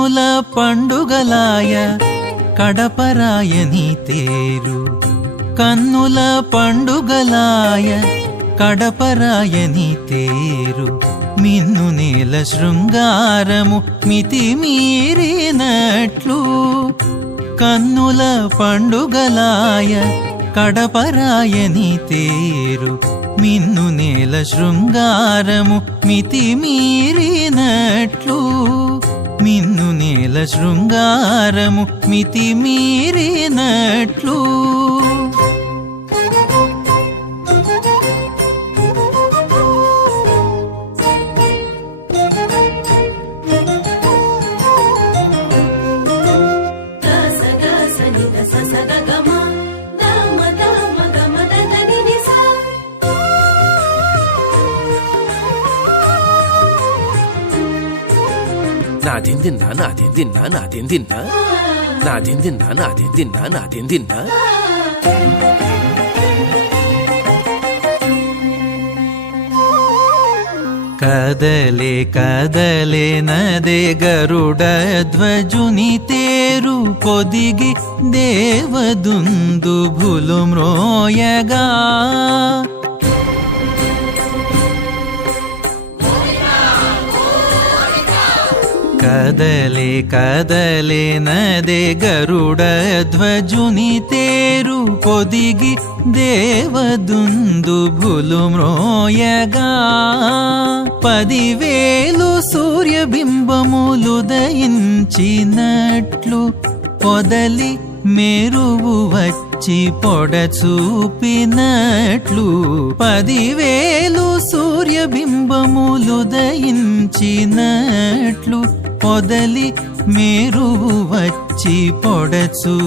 కన్నుల పండుగలాయ కడపరాయని తేరు కన్నుల పండుగలాయ కడపరాయని తేరు మిన్ను నేల శృంగారము మితిమీరినట్లు కన్నుల పండుగలాయ కడపరాయని తేరు మిన్ను నేల శృంగారము మితిమీరినట్లు మిన్ను నేల శృంగారము మితిమీరినట్లు నాదిందిన్నా నాదిందిన్నా నాదిందిన్నా నాదిందిన్నా నాదిందిన్నా నాదిందిన్నా కదలే కదలే నదే గరుడ ధ్వజుని తేరు పొదిగి దేవదుందు భులు మ్రోయగా కదలే కదలే నదే గరుడ ధ్వజుని తేరు పొదిగి దేవదుందు భులు మ్రోయగా 10,000 సూర్యబింబములుదయించినట్లు పొదలి మెరువు వచ్చి పొడచూపినట్లు 10,000 సూర్యబింబములుదయించినట్లు పొదలి మెరువు వచ్చి పొడచూపినట్లు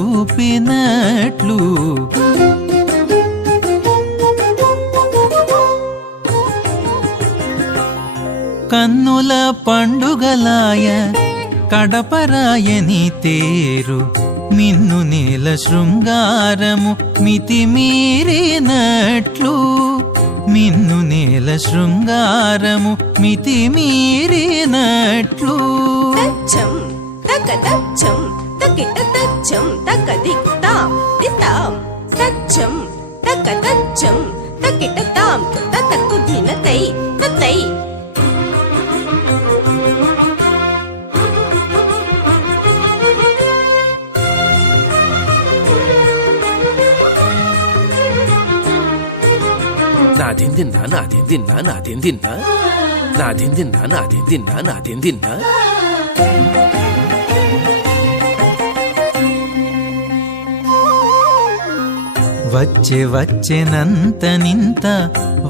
కన్నుల పండుగలాయ కడపరాయని తేరు మిన్ను నేల శృంగారము మితిమీరినట్లు మిన్ను నేల శృంగారము మితిమీరినట్లు తచ్చం తక తచ్చం తకిట తచ్చం తక దిక్తాం దితాం తచ్చం తక తచ్చం తకిట తాం తతకు దినతై తతై నాదిందిన్నా నాదిందిన్నా నాదిందిన్నా నాదిందిన్నా నాదిందిన్నా నాదిందిన్నా వచ్చే వచ్చెనంత నింత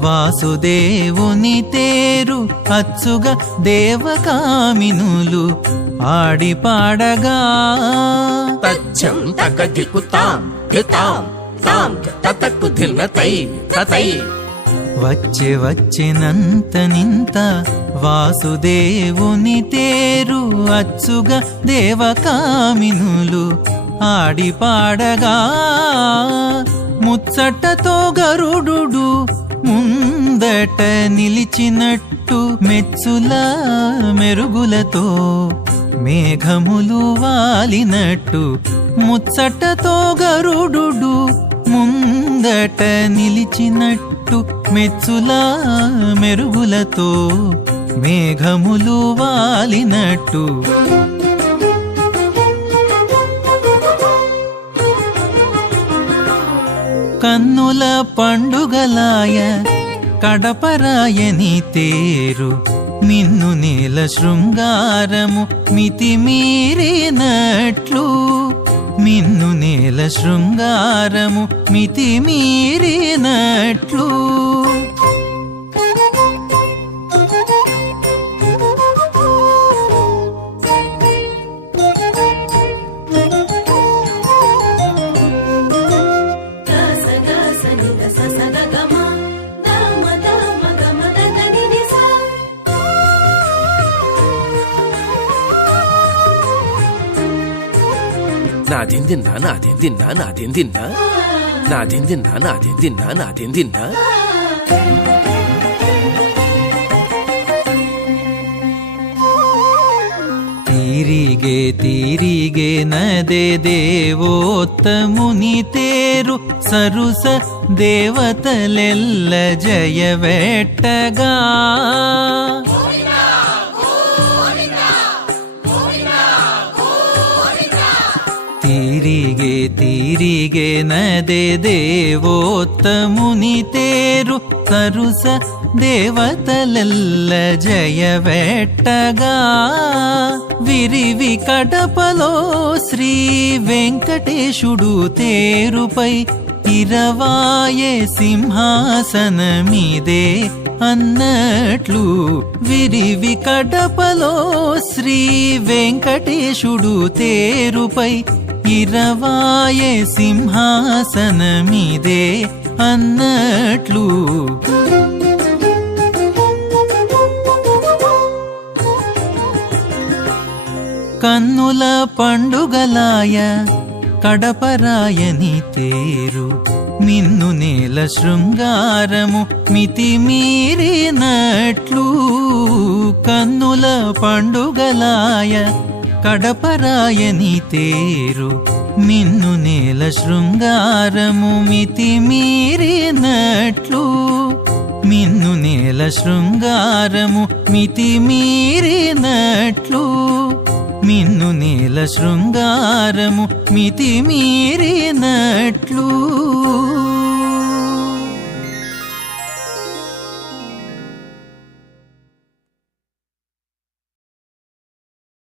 వాసుదేవుని తేరు అచ్చుగా దేవకామినులు ఆడి పాడగా తచ్చం తక దిక్కుతాం దితాం తాం తతకు దినతై తతై వచ్చే వచ్చెనంత నింత వాసుదేవుని తేరు అచ్చుగా దేవకామినులు ఆడి పాడగా ముచ్చటతో గరుడు ముందట నిలిచినట్టు మెచ్చుల మెరుగులతో మేఘములు వాలినట్టు ముచ్చటతో గరుడు ముందట నిలిచినట్టు మెచ్చుల మెరుగులతో మేఘములు వాలినట్టు కన్నుల పండుగలాయ కడపరాయని తేరు మిన్ను నేల శృంగారము మితిమీరినట్లు మిన్ను నేల శృంగారము మితిమీరినట్లు నాదిందిన్నా నాదిందిన్నా నాదిందిన్నా నాదిందిన్నా నాదిందిన్నా నాదిందిన్నా ತಿರಿಗೆ ನದೆ ದೇವೋತ್ತಮುನಿ ತೇರು ಸರುಸ ದೇವತಲೆಲ್ಲ ಜಯವೆಟ್ಟಗಾ ತಿರಿಗೆ ನದೆ ದೇವೋತ್ತಮುನಿ ತೇರು ಸರುಸ దేవతలెల్ల జయవెట్టగా విరివి కడపలో శ్రీ వెంకటేశుడు తేరుపై ఇరవాయే సింహాసనమిదే అన్నట్లు విరివి కడపలో శ్రీ వెంకటేశుడు తేరుపై ఇరవాయే సింహాసనమిదే అన్నట్లు కన్నుల పండుగలాయ కడపరాయని తేరు మిన్ను నేల శృంగారము మితిమీరినట్లు కన్నుల పండుగలాయ కడపరాయని తేరు మిన్ను నేల శృంగారము మితిమీరినట్లు మిన్ను నేల శృంగారము మితిమీరినట్లు మిన్ను నేల శృంగారము మితిమీరినట్లు